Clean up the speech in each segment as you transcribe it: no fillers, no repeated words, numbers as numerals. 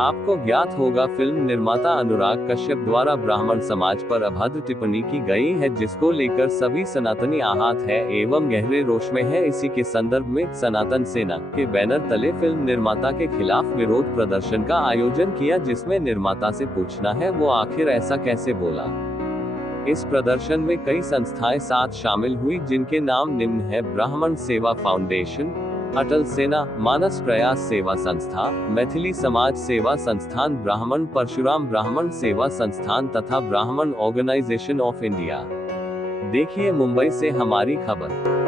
आपको ज्ञात होगा फिल्म निर्माता अनुराग कश्यप द्वारा ब्राह्मण समाज पर अभद्र टिप्पणी की गई है, जिसको लेकर सभी सनातनी आहत है एवं गहरे रोष में है। इसी के संदर्भ में सनातन सेना के बैनर तले फिल्म निर्माता के खिलाफ विरोध प्रदर्शन का आयोजन किया, जिसमें निर्माता से पूछना है वो आखिर ऐसा कैसे बोला। इस प्रदर्शन में कई संस्थाएं साथ शामिल हुई, जिनके नाम निम्न है: ब्राह्मण सेवा फाउंडेशन, अटल सेना, मानस प्रयास सेवा संस्था, मैथिली समाज सेवा संस्थान, ब्राह्मण परशुराम ब्राह्मण सेवा संस्थान तथा ब्राह्मण ऑर्गेनाइजेशन ऑफ इंडिया। देखिए मुंबई से हमारी खबर।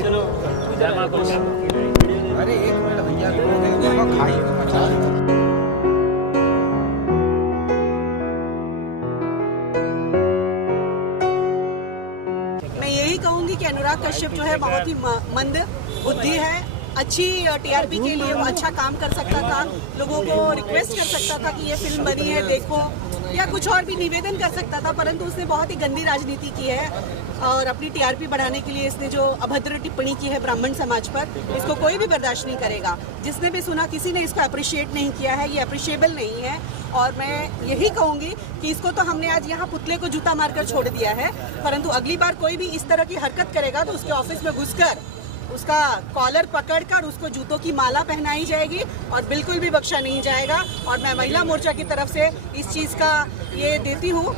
चलो अरे एक मिनट भैया खाई मचा मैं यही कहूंगी कि अनुराग कश्यप जो है बहुत ही मंद बुद्धि है। अच्छी टीआरपी के लिए वो अच्छा काम कर सकता था, लोगों को रिक्वेस्ट कर सकता था कि ये फिल्म बनी है देखो, या कुछ और भी निवेदन कर सकता था, परंतु उसने बहुत ही गंदी राजनीति की है और अपनी टीआरपी बढ़ाने के लिए इसने जो अभद्र टिप्पणी की है ब्राह्मण समाज पर, इसको कोई भी बर्दाश्त नहीं करेगा। जिसने भी सुना किसी ने इसको अप्रिशिएट नहीं किया है, ये अप्रिशिएबल नहीं है। और मैं यही कहूंगी कि इसको तो हमने आज यहाँ पुतले को जूता मारकर छोड़ दिया है, परंतु अगली बार कोई भी इस तरह की हरकत करेगा तो उसके ऑफिस में घुसकर उसका कॉलर पकड़कर उसको जूतों की माला पहनाई जाएगी और बिल्कुल भी बख्शा नहीं जाएगा। और मैं महिला मोर्चा की तरफ से इस चीज़ का ये देती हूँ,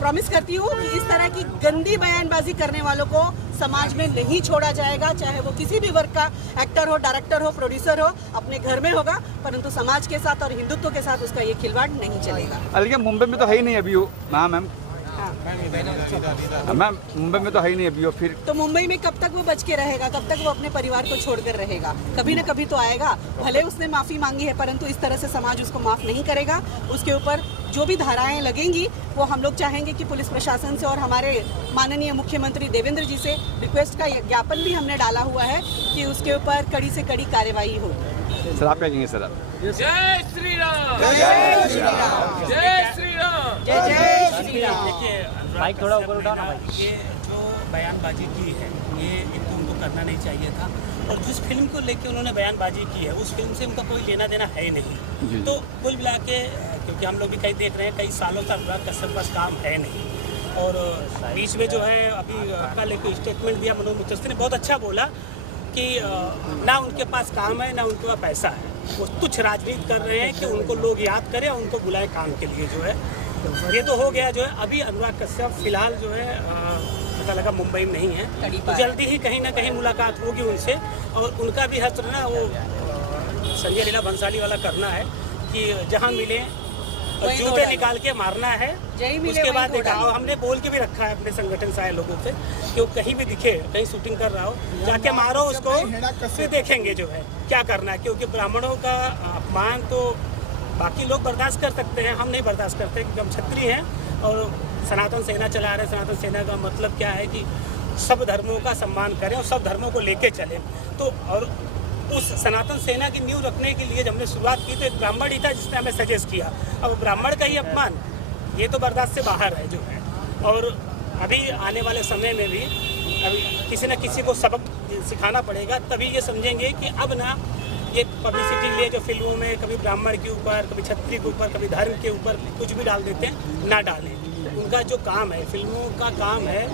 प्रॉमिस करती हूँ कि इस तरह की गंदी बयानबाजी करने वालों को समाज में नहीं छोड़ा जाएगा, चाहे वो किसी भी वर्ग का एक्टर हो, डायरेक्टर हो, प्रोड्यूसर हो, अपने घर में होगा, परंतु समाज के साथ और हिंदुत्व के साथ उसका ये खिलवाड़ नहीं चलेगा। लेकिन मुंबई में तो है ही नहीं अभी वो मैम मैम मुंबई में तो है ही नहीं अभी वो, फिर तो मुंबई में कब तक वो बच के रहेगा, कब तक वो अपने परिवार को छोड़कर रहेगा? कभी न कभी तो आएगा। भले उसने माफ़ी मांगी है, परंतु इस तरह से समाज उसको माफ़ नहीं करेगा। उसके ऊपर जो भी धाराएं लगेंगी वो हम लोग चाहेंगे कि पुलिस प्रशासन से और हमारे माननीय मुख्यमंत्री देवेंद्र जी से रिक्वेस्ट का ज्ञापन भी हमने डाला हुआ है कि उसके ऊपर कड़ी से कड़ी कार्रवाई हो। सर आप क्या कहेंगे सर? जय श्री राम, जय श्री राम, जय श्री राम, जय श्री राम। देखिए माइक थोड़ा ऊपर उठाओ ना भाई। ये जो बयानबाजी की है ये एक तो उनको करना नहीं चाहिए था, और जिस फिल्म को लेके उन्होंने बयानबाजी की है उस फिल्म से उनका कोई लेना देना है नहीं। तो कुल मिला के, क्योंकि हम लोग भी कई देख रहे हैं, कई सालों तक अनुराग कश्यप का काम है नहीं, और बीच में जो है अभी कल एक स्टेटमेंट दिया मनोज मुखर्जी ने, बहुत अच्छा बोला कि ना उनके पास काम है ना उनके पास पैसा है, वो तुच्छ राजनीति कर रहे हैं कि उनको लोग याद करें, उनको बुलाएं काम के लिए। जो है ये तो हो गया। जो है अभी अनुराग कश्यप फिलहाल जो है पता लगा मुंबई में नहीं है, तो जल्दी ही कहीं ना कहीं मुलाकात होगी उनसे, और उनका भी हस्त ना वो संजय लीला भंसाली वाला करना है कि जहाँ मिले जूते निकाल के मारना है। उसके बाद देखा, हमने बोल के भी रखा है अपने संगठन से आए लोगों से कि वो कहीं भी दिखे, कहीं शूटिंग कर रहा हो, जाके मारो उसको, फिर देखेंगे जो है क्या करना है। क्योंकि ब्राह्मणों का अपमान तो बाकी लोग बर्दाश्त कर सकते हैं, हम नहीं बर्दाश्त करते, क्योंकि हम क्षत्रिय हैं और सनातन सेना चला रहे हैं। सनातन सेना का मतलब क्या है कि सब धर्मों का सम्मान करें और सब धर्मों को लेके चलें। तो और उस सनातन सेना की नींव रखने के लिए जब हमने शुरुआत की तो एक ब्राह्मण ही था जिसने हमें सजेस्ट किया। अब ब्राह्मण का ही अपमान ये तो बर्दाश्त से बाहर है जो है। और अभी आने वाले समय में भी अभी किसी न किसी को सबक सिखाना पड़ेगा, तभी ये समझेंगे कि अब ना ये पब्लिसिटी लिए जो फिल्मों में कभी ब्राह्मण के ऊपर, कभी क्षत्रिय के ऊपर, कभी धर्म के ऊपर कुछ भी डाल देते हैं, ना डालें। उनका जो काम है, फिल्मों का काम है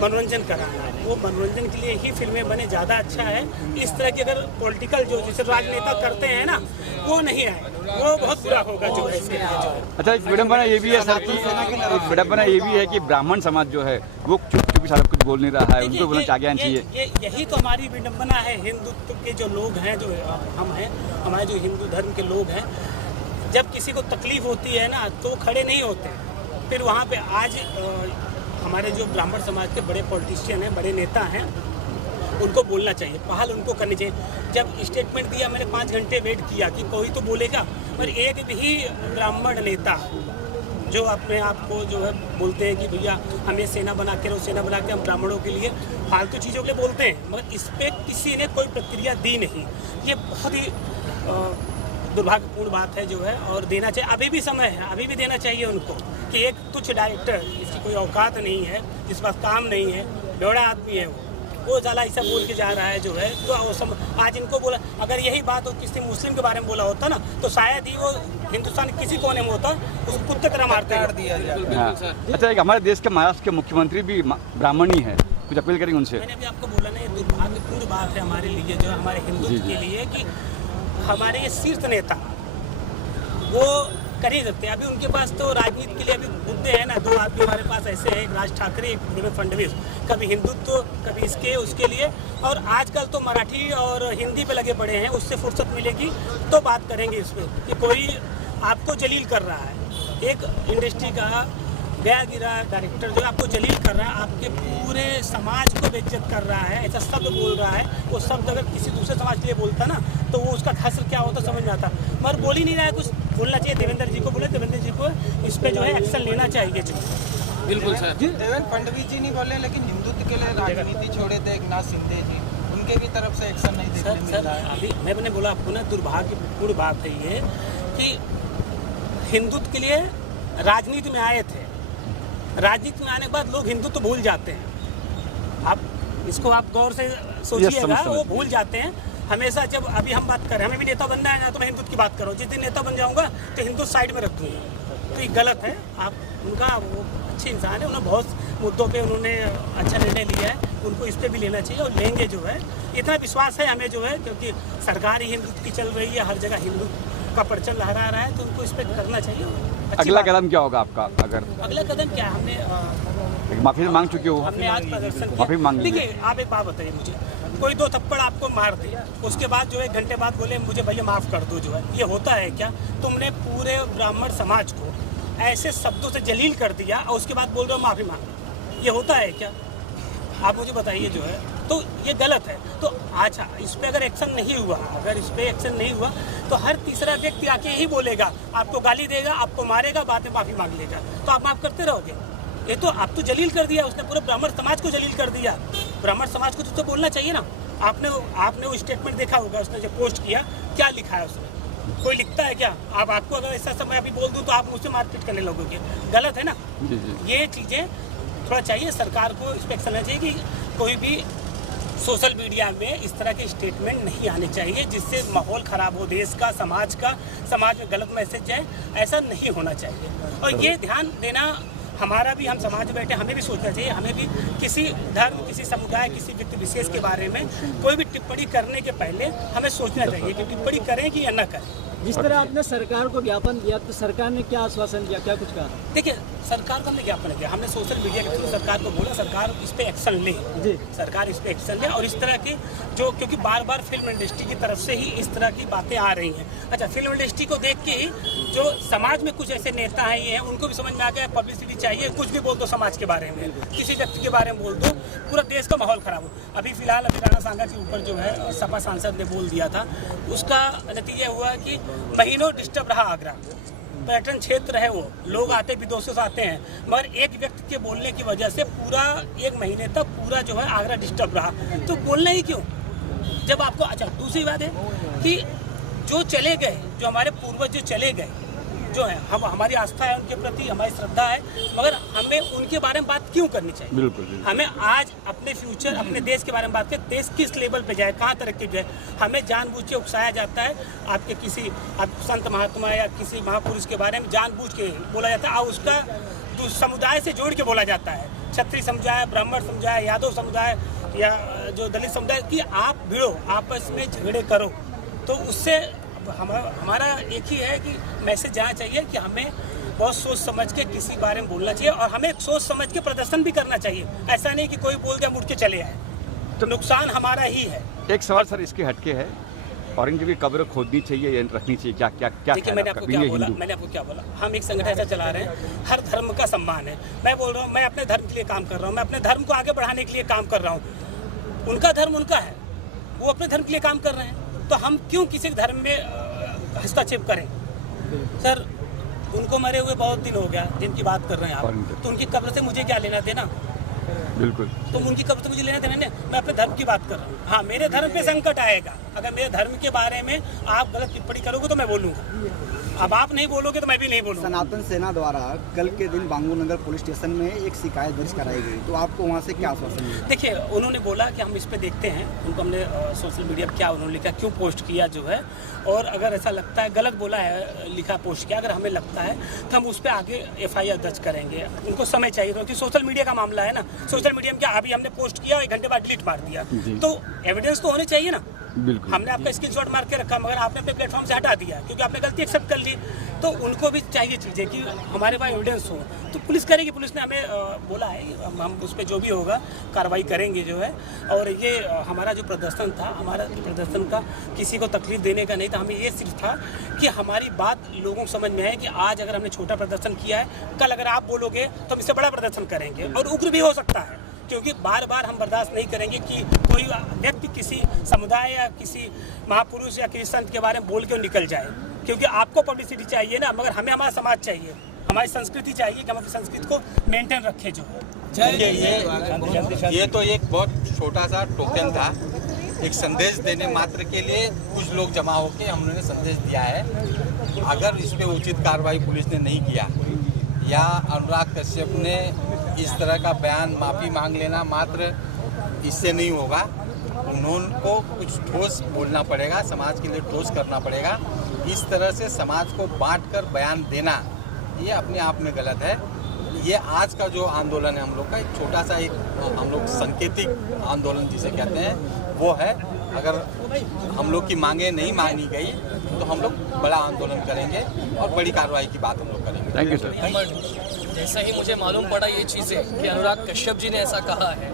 मनोरंजन कराना, वो मनोरंजन के लिए ही फिल्में बने, ज़्यादा अच्छा है। इस तरह की अगर पॉलिटिकल जो जैसे राजनेता करते हैं ना, वो नहीं आए, वो बहुत बुरा होगा जो है इसके लिए जो है। अच्छा, एक विडम्बना ये भी है सर कि एक विडम्बना ये भी है कि ब्राह्मण समाज जो है वो चुपचाप सारा कुछ बोल नहीं रहा है, उनको बोलना आगे आना चाहिए। यही तो हमारी विडम्बना है। हिंदुत्व के जो लोग हैं, जो हम हैं, हमारे जो हिंदू धर्म के लोग हैं, जब किसी को तकलीफ होती है ना तो खड़े नहीं होते। फिर वहाँ पे आज हमारे जो ब्राह्मण समाज के बड़े पॉलिटिशियन हैं, बड़े नेता हैं, उनको बोलना चाहिए, पहल उनको करनी चाहिए। जब स्टेटमेंट दिया मैंने 5 घंटे वेट किया कि कोई तो बोलेगा, पर एक भी ब्राह्मण नेता जो अपने आप को जो है बोलते हैं कि भैया हमें सेना बना के रहो, सेना बना के हम ब्राह्मणों के लिए फालतू चीज़ों के लिए बोलते हैं, मगर इस पर किसी ने कोई प्रतिक्रिया दी नहीं। ये बहुत ही दुर्भाग्यपूर्ण बात है जो है, और देना चाहिए। अभी भी समय है, अभी भी देना चाहिए उनको कि एक तुच्छ डायरेक्टर जिसकी कोई औकात नहीं है, जिस पास काम नहीं है, बेवड़ा आदमी है, वो ज़्यादा ऐसा बोल के जा रहा है जो है। तो आज इनको बोला, अगर यही बात किसी मुस्लिम के बारे में बोला होता ना तो शायद ही वो हिंदुस्तान के किसी कोने में होता, उसको कुत्ते तरह मारते हैं। हाँ। अच्छा, एक हमारे देश के महाराष्ट्र के मुख्यमंत्री भी ब्राह्मण ही है, कुछ अपील करेंगे उनसे? मैंने अभी आपको बोला ना, ये दुर्भाग्यपूर्ण बात है हमारे लिए जो है, हमारे हिंदुत्व के लिए, कि हमारे ये शीर्ष नेता वो कर ही सकते हैं। अभी उनके पास तो राजनीति के लिए अभी मुद्दे हैं ना, 2 आदमी हमारे पास ऐसे हैं, एक राज ठाकरे, एक देवेंद्र फडणवीस, कभी हिंदुत्व कभी इसके उसके लिए। और आजकल तो मराठी और हिंदी पे लगे पड़े हैं, उससे फुर्सत मिलेगी तो बात करेंगे इस पर कि कोई आपको जलील कर रहा है। एक इंडस्ट्री का गया गिरा डायरेक्टर जो आपको जलील कर रहा है, आपके पूरे समाज को बेइज्जत कर रहा है, ऐसा शब्द बोल रहा है, वो शब्द अगर किसी दूसरे समाज के लिए बोलता ना तो वो उसका असर क्या होता समझ में आता, मगर बोल ही नहीं रहा है। कुछ बोलना चाहिए, देवेंद्र जी को बोले, देवेंद्र जी को इस पर जो है एक्शन लेना चाहिए जो। बिल्कुल सर। देवेंद्र फडणवीस जी नहीं बोले, लेकिन हिंदुत्व के लिए राजनीति छोड़े थे एकनाथ शिंदे जी, उनके भी तरफ से एक्शन नहीं देखने मिल रहा है। अभी मैंने बोला आपको ना, दुर्भाग्यपूर्ण बात है ये कि हिंदुत्व के लिए राजनीति में आए थे, राजनीति में आने के बाद लोग हिंदू तो भूल जाते हैं। आप इसको आप गौर से सोचिएगा, वो भूल जाते हैं हमेशा। जब अभी हम बात करें, हमें भी नेता बनना है ना, तो मैं हिंदुत्व की बात करूँ, जिस दिन नेता बन जाऊंगा तो हिंदू साइड में रख दूँगा, तो ये गलत है। आप उनका वो अच्छे इंसान है, उन्होंने बहुत मुद्दों पे उन्होंने अच्छा निर्णय लिया है, उनको इस पर भी लेना चाहिए और लेंगे जो है। इतना विश्वास है हमें जो है, क्योंकि सरकार ही हिंदुत्व की चल रही है, हर जगह हिंदू का परचम लहरा रहा है, तो उनको इस पर करना चाहिए। अगला कदम क्या होगा आपका? अगर अगला कदम क्या, हमने माफी मांग चुके हो, हमने आज प्रदर्शन माफी मांग ली। देखिए, आप एक बात बताइए मुझे, कोई 2 थप्पड़ आपको मार दे, उसके बाद जो 1 घंटे बाद बोले मुझे भैया माफ़ कर दो, जो है ये होता है क्या? तुमने पूरे ब्राह्मण समाज को ऐसे शब्दों से जलील कर दिया और उसके बाद बोल रहे हो माफ़ी मांग, ये होता है क्या? आप मुझे बताइए जो है, तो ये गलत है। तो अच्छा, इस पर अगर एक्शन नहीं हुआ, अगर इस पर एक्शन नहीं हुआ तो हर तीसरा व्यक्ति आके यही बोलेगा, आपको गाली देगा, आपको मारेगा, बाद में माफ़ी मांग लेगा, तो आप माफ़ करते रहोगे? ये तो आप तो जलील कर दिया उसने, पूरे ब्राह्मण समाज को जलील कर दिया। ब्राह्मण समाज को तो बोलना चाहिए ना। आपने वो स्टेटमेंट देखा होगा, उसने जो पोस्ट किया, क्या लिखा है उसमें? कोई लिखता है क्या? आपको अगर ऐसा समय अभी बोल दूँ तो आप मुझसे मारपीट करने लगोगे, गलत है ना। ये चीज़ें थोड़ा चाहिए, सरकार को इस पर एक्शन लेना चाहिए कि कोई भी सोशल मीडिया में इस तरह के स्टेटमेंट नहीं आने चाहिए जिससे माहौल ख़राब हो देश का, समाज में गलत मैसेज जाए, ऐसा नहीं होना चाहिए। और ये ध्यान देना हमारा भी, हम समाज में बैठे, हमें भी सोचना चाहिए, हमें भी किसी धर्म, किसी समुदाय, किसी व्यक्ति विशेष के बारे में कोई भी टिप्पणी करने के पहले हमें सोचना चाहिए कि टिप्पणी करें कि या न करें। जिस तरह आपने सरकार को ज्ञापन दिया, तो सरकार ने क्या आश्वासन दिया, क्या कुछ कहा? देखिए, सरकार को हमने ज्ञापन किया, हमने सोशल मीडिया के थ्रू सरकार को बोला सरकार इस पे एक्शन ले, सरकार इस पे एक्शन ले। और इस तरह की जो, क्योंकि बार बार फिल्म इंडस्ट्री की तरफ से ही इस तरह की बातें आ रही हैं। अच्छा, फिल्म इंडस्ट्री को देख के ही जो समाज में कुछ ऐसे नेता हैं उनको भी समझ में आ गया पब्लिसिटी चाहिए, कुछ भी बोल दो समाज के बारे में, किसी व्यक्ति के बारे में बोल दो, पूरा देश का माहौल खराब हो। अभी फिलहाल राणा सांगा के ऊपर जो है सपा सांसद ने बोल दिया था, उसका नतीजा हुआ कि महीनों डिस्टर्ब रहा आगरा। पर्यटन क्षेत्र है, वो लोग आते विदेशों से आते हैं, मगर एक व्यक्ति के बोलने की वजह से पूरा 1 महीने तक पूरा जो है आगरा डिस्टर्ब रहा। तो बोलना ही क्यों जब आपको। अच्छा, दूसरी बात है कि जो चले गए, जो हमारे पूर्वज जो चले गए, जो है हमारी आस्था है उनके प्रति, हमारी श्रद्धा है, मगर हमें उनके बारे में बात क्यों करनी चाहिए? बिल्कुल। हमें आज अपने फ्यूचर, अपने देश के बारे में बात करें, देश किस लेवल पे जाए, कहाँ तरक्की जाए। हमें जानबूझ के उकसाया जाता है, आपके किसी संत महात्मा या किसी महापुरुष के बारे में जानबूझ के बोला जाता है, और उसका समुदाय से जोड़ के बोला जाता है। क्षत्रिय समुदाय, ब्राह्मण समुदाय, यादव समुदाय या जो दलित समुदाय की आप भिड़ो, आपस में झगड़े करो, तो उससे हमारा एक ही है कि मैसेज जाना चाहिए कि हमें बहुत सोच समझ के किसी बारे में बोलना चाहिए, और हमें सोच समझ के प्रदर्शन भी करना चाहिए। ऐसा नहीं कि कोई बोल दिया मुड़ के चले आए, तो नुकसान हमारा ही है। एक सवाल सर इसके हटके है, औरंगजेब की कब्र खोदनी चाहिए या रखनी चाहिए, क्या क्या क्या? देखिए, मैंने आपको क्या बोला, हम एक संगठन ऐसा चला रहे हैं, हर धर्म का सम्मान है। मैं बोल रहा हूँ, मैं अपने धर्म के लिए काम कर रहा हूँ, मैं अपने धर्म को आगे बढ़ाने के लिए काम कर रहा हूँ। उनका धर्म उनका है, वो अपने धर्म के लिए काम कर रहे हैं, तो हम क्यों किसी धर्म में हस्तक्षेप करें? सर, उनको मरे हुए बहुत दिन हो गया, जिनकी बात कर रहे हैं आप, तो उनकी कब्र से मुझे क्या लेना देना? बिल्कुल। तो उनकी कब्र से मुझे लेना देना नहीं, मैं अपने धर्म की बात कर रहा हूँ। हाँ, मेरे धर्म पे संकट आएगा, अगर मेरे धर्म के बारे में आप गलत टिप्पणी करोगे तो मैं बोलूँगा, अब आप नहीं बोलोगे तो मैं भी नहीं बोलूँगा। सनातन सेना द्वारा कल के दिन बांगू नगर पुलिस स्टेशन में एक शिकायत दर्ज कराई गई, तो आपको वहाँ से क्या आश्वासन मिला? देखिए, उन्होंने बोला कि हम इस पे देखते हैं, उनको हमने सोशल मीडिया पर क्या उन्होंने लिखा, क्यों पोस्ट किया जो है, और अगर ऐसा लगता है गलत बोला है, लिखा पोस्ट किया, अगर हमें लगता है तो हम उस पर आगे FIR दर्ज करेंगे। उनको समय चाहिए, क्योंकि सोशल मीडिया का मामला है ना। सोशल मीडिया में क्या, अभी हमने पोस्ट किया, 1 घंटे बाद डिलीट मार दिया, तो एविडेंस तो होने चाहिए ना। बिल्कुल। हमने आपका स्क्रीनशॉट मार के रखा, मगर आपने अपने प्लेटफॉर्म से हटा दिया क्योंकि आपने गलती एक्सेप्ट कर ली। तो उनको भी चाहिए चीज़ें कि हमारे पास एविडेंस हो, तो पुलिस करेगी। पुलिस ने हमें बोला है, हम उस पर जो भी होगा कार्रवाई करेंगे जो है। और ये हमारा जो प्रदर्शन था, हमारा प्रदर्शन का किसी को तकलीफ देने का नहीं था, हमें ये सिर्फ था कि हमारी बात लोगों को समझ में आए कि आज अगर हमने छोटा प्रदर्शन किया है, कल अगर आप बोलोगे तो हम इससे बड़ा प्रदर्शन करेंगे, और उग्र भी हो सकता है, क्योंकि बार बार हम बर्दाश्त नहीं करेंगे कि कोई व्यक्ति किसी समुदाय या किसी महापुरुष या किसी संत के बारे में बोल के निकल जाए, क्योंकि आपको पब्लिसिटी चाहिए ना, मगर हमें हमारा समाज चाहिए, हमारी संस्कृति चाहिए कि हम अपनी संस्कृति को मेंटेन रखें जो ये तो एक बहुत छोटा सा टोकन था, एक संदेश देने मात्र के लिए कुछ लोग जमा होकर हमने संदेश दिया है। अगर इस पर उचित कार्रवाई पुलिस ने नहीं किया, या अनुराग कश्यप ने इस तरह का बयान, माफ़ी मांग लेना मात्र इससे नहीं होगा, उनको कुछ ठोस बोलना पड़ेगा, समाज के लिए ठोस करना पड़ेगा। इस तरह से समाज को बांटकर बयान देना ये अपने आप में गलत है। ये आज का जो आंदोलन है हम लोग का, एक छोटा सा एक हम लोग सांकेतिक आंदोलन जिसे कहते हैं वो है। अगर हम लोग की मांगे नहीं मानी गई तो हम लोग बड़ा आंदोलन करेंगे और बड़ी कार्रवाई की बात हम लोग करेंगे। Thank you sir. जैसा ही मुझे मालूम पड़ा ये चीज़ें कि अनुराग कश्यप जी ने ऐसा कहा है,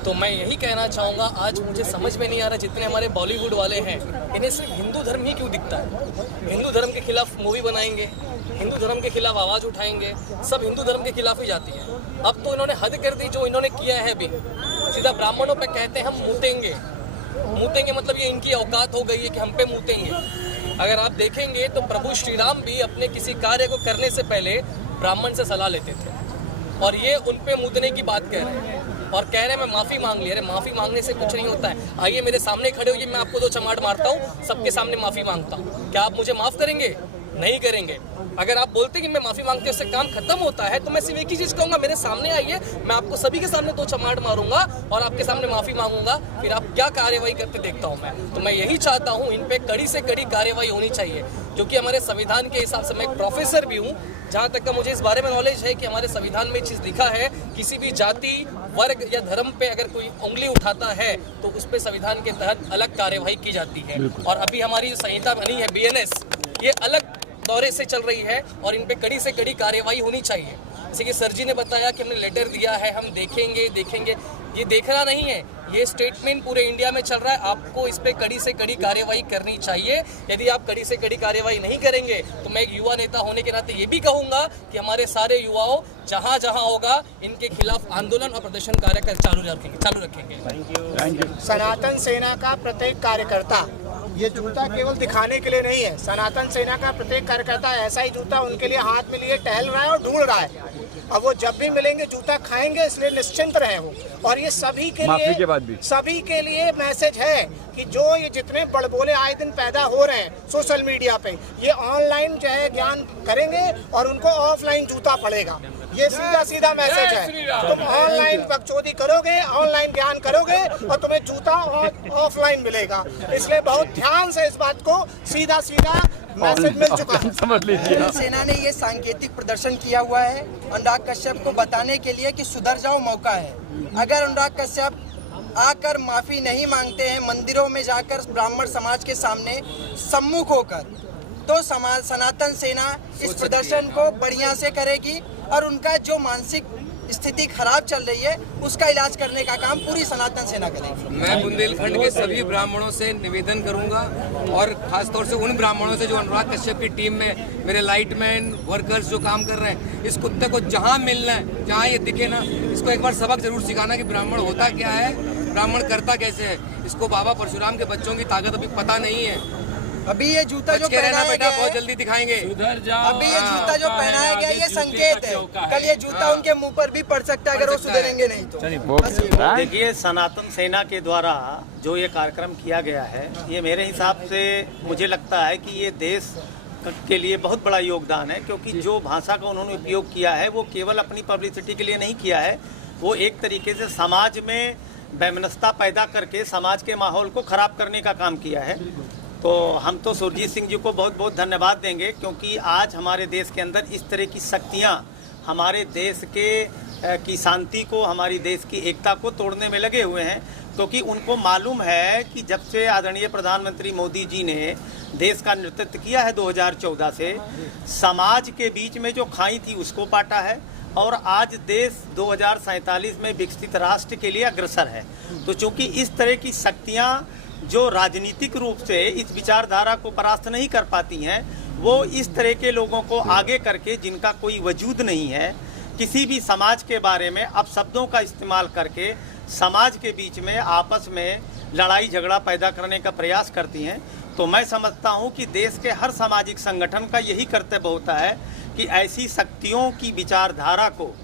तो मैं यही कहना चाहूँगा, आज मुझे समझ में नहीं आ रहा जितने हमारे बॉलीवुड वाले हैं, इन्हें सिर्फ हिंदू धर्म ही क्यों दिखता है। हिंदू धर्म के खिलाफ मूवी बनाएंगे, हिंदू धर्म के खिलाफ आवाज़ उठाएंगे, सब हिंदू धर्म के खिलाफ ही जाती है। अब तो इन्होंने हद कर दी, जो इन्होंने किया है भी, सीधा ब्राह्मणों पे कहते हैं हम मूतेंगे। मूतेंगे मतलब ये इनकी औकात हो गई है कि हम पे मूतेंगे। अगर आप देखेंगे तो प्रभु श्री राम भी अपने किसी कार्य को करने से पहले ब्राह्मण से सलाह लेते थे, और ये उन पे मूतने की बात कह रहे हैं और कह रहे हैं मैं माफ़ी मांग ली। अरे माफ़ी मांगने से कुछ नहीं होता है। आइए मेरे सामने खड़े होइए, मैं आपको 2 चमाट मारता हूँ, सबके सामने माफ़ी मांगता हूँ, क्या आप मुझे माफ़ करेंगे? नहीं करेंगे। अगर आप बोलते कि मैं माफ़ी मांगते उससे काम खत्म होता है, तो मैं सिर्फ एक ही चीज़ कहूँगा, मेरे सामने आइए, मैं आपको सभी के सामने 2 चमाट मारूंगा और आपके सामने माफ़ी मांगूंगा, फिर आप क्या कार्रवाई करते देखता हूँ मैं। तो मैं यही चाहता हूँ, इन पे कड़ी से कड़ी कार्रवाई होनी चाहिए, क्योंकि हमारे संविधान के हिसाब से, मैं एक प्रोफेसर भी हूँ, जहाँ तक का मुझे इस बारे में नॉलेज है कि हमारे संविधान में चीज़ लिखा है, किसी भी जाति, वर्ग या धर्म पे अगर कोई उंगली उठाता है तो उस पर संविधान के तहत अलग कार्रवाई की जाती है। और अभी हमारी संहिता बनी है BNS, ये अलग दौरे से चल रही है और इन पे कड़ी से कड़ी कार्रवाई होनी चाहिए। जैसे कि सर जी ने बताया कि हमने लेटर दिया है, हम देखेंगे, ये देखना नहीं है, ये स्टेटमेंट पूरे इंडिया में चल रहा है। आपको इस पे कड़ी से कड़ी कार्रवाई करनी चाहिए। यदि आप कड़ी से कड़ी कार्रवाई नहीं करेंगे तो मैं एक युवा नेता होने के नाते ये भी कहूँगा कि हमारे सारे युवाओं जहाँ जहाँ होगा इनके खिलाफ आंदोलन और प्रदर्शन कार्य चालू रखेंगे। Thank you. सनातन सेना का प्रत्येक कार्यकर्ता ये जूता केवल दिखाने के लिए नहीं है। सनातन सेना का प्रत्येक कार्यकर्ता ऐसा ही जूता उनके लिए हाथ में लिए टहल रहा है और ढूंढ रहा है। अब वो जब भी मिलेंगे जूता खाएंगे, इसलिए निश्चिंत रहे वो। और ये सभी के लिए मैसेज है कि जो ये जितने बड़बोले आए दिन पैदा हो रहे हैं सोशल मीडिया पे, ये ऑनलाइन जो है ज्ञान करेंगे और उनको ऑफलाइन जूता पड़ेगा। ये सीधा मैसेज है। तुम ऑनलाइन बकचोदी करोगे, ऑनलाइन ज्ञान करोगे और तुम्हें जूता ऑफलाइन मिलेगा। इसलिए बहुत ध्यान से इस बात को सीधा मैसेज मिल चुका है। समझ लीजिए। सेना ने ये सांकेतिक प्रदर्शन किया हुआ है अनुराग कश्यप को बताने के लिए कि सुधर जाओ, मौका है। अगर अनुराग कश्यप आकर माफी नहीं मांगते हैं, मंदिरों में जाकर ब्राह्मण समाज के सामने सम्मुख होकर, तो सनातन सेना इस प्रदर्शन को बढ़िया से करेगी और उनका जो मानसिक स्थिति खराब चल रही है उसका इलाज करने का काम पूरी सनातन सेना करेगी। मैं बुंदेलखंड के सभी ब्राह्मणों से निवेदन करूंगा और खासतौर से उन ब्राह्मणों से जो अनुराग कश्यप की टीम में मेरे लाइटमैन वर्कर्स जो काम कर रहे हैं, इस कुत्ते को जहां मिलना है, जहां ये दिखे ना, इसको एक बार सबक जरूर सिखाना कि ब्राह्मण होता क्या है, ब्राह्मण करता कैसे है। इसको बाबा परशुराम के बच्चों की ताकत अभी पता नहीं है। अभी ये जूता जो पहनाया गया है, बहुत जल्दी दिखाएंगे। अभी ये जूता जो पहनाया गया ये संकेत है, कल ये जूता उनके मुंह पर भी पड़ सकता है अगर वो सुधरेंगे नहीं तो। देखिए, सनातन सेना के द्वारा जो ये कार्यक्रम किया गया है, ये मेरे हिसाब से मुझे लगता है कि ये देश के लिए बहुत बड़ा योगदान है, क्योंकि जो भाषा का उन्होंने उपयोग किया है वो केवल अपनी पब्लिसिटी के लिए नहीं किया है, वो एक तरीके से समाज में वैमनस्यता पैदा करके समाज के माहौल को खराब करने का काम किया है। तो हम तो सुरजीत सिंह जी को बहुत बहुत धन्यवाद देंगे, क्योंकि आज हमारे देश के अंदर इस तरह की शक्तियाँ हमारे देश की शांति को, हमारी देश की एकता को तोड़ने में लगे हुए हैं। क्योंकि उनको मालूम है कि जब से आदरणीय प्रधानमंत्री मोदी जी ने देश का नेतृत्व किया है 2014 से, समाज के बीच में जो खाई थी उसको बांटा है और आज देश 2047 में विकसित राष्ट्र के लिए अग्रसर है। तो चूंकि इस तरह की शक्तियाँ जो राजनीतिक रूप से इस विचारधारा को परास्त नहीं कर पाती हैं, वो इस तरह के लोगों को आगे करके, जिनका कोई वजूद नहीं है, किसी भी समाज के बारे में अपशब्दों का इस्तेमाल करके समाज के बीच में आपस में लड़ाई झगड़ा पैदा करने का प्रयास करती हैं। तो मैं समझता हूं कि देश के हर सामाजिक संगठन का यही कर्तव्य होता है कि ऐसी शक्तियों की विचारधारा को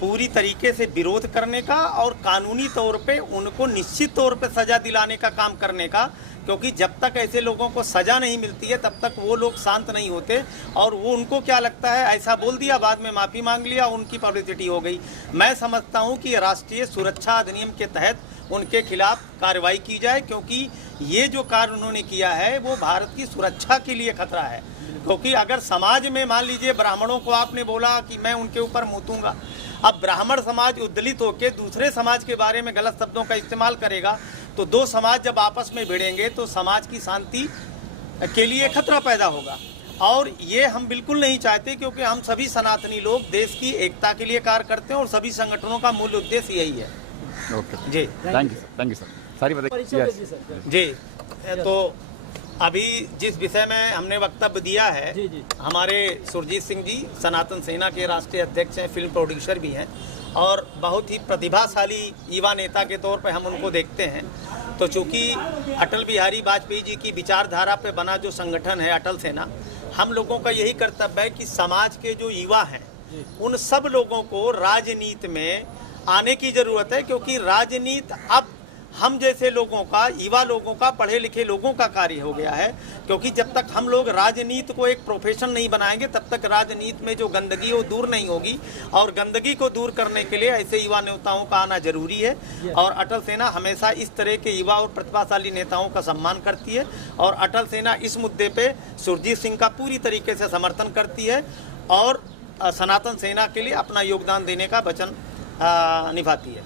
पूरी तरीके से विरोध करने का और कानूनी तौर पे उनको निश्चित तौर पे सज़ा दिलाने का काम करने का, क्योंकि जब तक ऐसे लोगों को सज़ा नहीं मिलती है तब तक वो लोग शांत नहीं होते। और वो उनको क्या लगता है, ऐसा बोल दिया, बाद में माफ़ी मांग लिया, उनकी पब्लिसिटी हो गई। मैं समझता हूँ कि राष्ट्रीय सुरक्षा अधिनियम के तहत उनके खिलाफ कार्रवाई की जाए, क्योंकि ये जो कार्य उन्होंने किया है वो भारत की सुरक्षा के लिए खतरा है। क्योंकि अगर समाज में मान लीजिए ब्राह्मणों को आपने बोला कि मैं उनके ऊपर मुतूंगा, अब ब्राह्मण समाज उद्दलित होकर दूसरे समाज के बारे में गलत शब्दों का इस्तेमाल करेगा, तो दो समाज जब आपस में भिड़ेंगे तो समाज की शांति के लिए खतरा पैदा होगा। और ये हम बिल्कुल नहीं चाहते, क्योंकि हम सभी सनातनी लोग देश की एकता के लिए कार्य करते हैं और सभी संगठनों का मूल उद्देश्य यही है। ओके जी, थैंक यू सर। सारी बताइए जी। तो अभी जिस विषय में हमने वक्तव्य दिया है, हमारे सुरजीत सिंह जी सनातन सेना के राष्ट्रीय अध्यक्ष हैं, फिल्म प्रोड्यूसर भी हैं और बहुत ही प्रतिभाशाली युवा नेता के तौर पर हम उनको देखते हैं। तो चूँकि अटल बिहारी वाजपेयी जी की विचारधारा पे बना जो संगठन है अटल सेना, हम लोगों का यही कर्तव्य है कि समाज के जो युवा हैं उन सब लोगों को राजनीति में आने की ज़रूरत है, क्योंकि राजनीति अब हम जैसे लोगों का, युवा लोगों का, पढ़े लिखे लोगों का कार्य हो गया है। क्योंकि जब तक हम लोग राजनीति को एक प्रोफेशन नहीं बनाएंगे तब तक राजनीति में जो गंदगी वो दूर नहीं होगी, और गंदगी को दूर करने के लिए ऐसे युवा नेताओं का आना जरूरी है। और अटल सेना हमेशा इस तरह के युवा और प्रतिभाशाली नेताओं का सम्मान करती है और अटल सेना इस मुद्दे पे सुरजीत सिंह का पूरी तरीके से समर्थन करती है और सनातन सेना के लिए अपना योगदान देने का वचन निभाती है।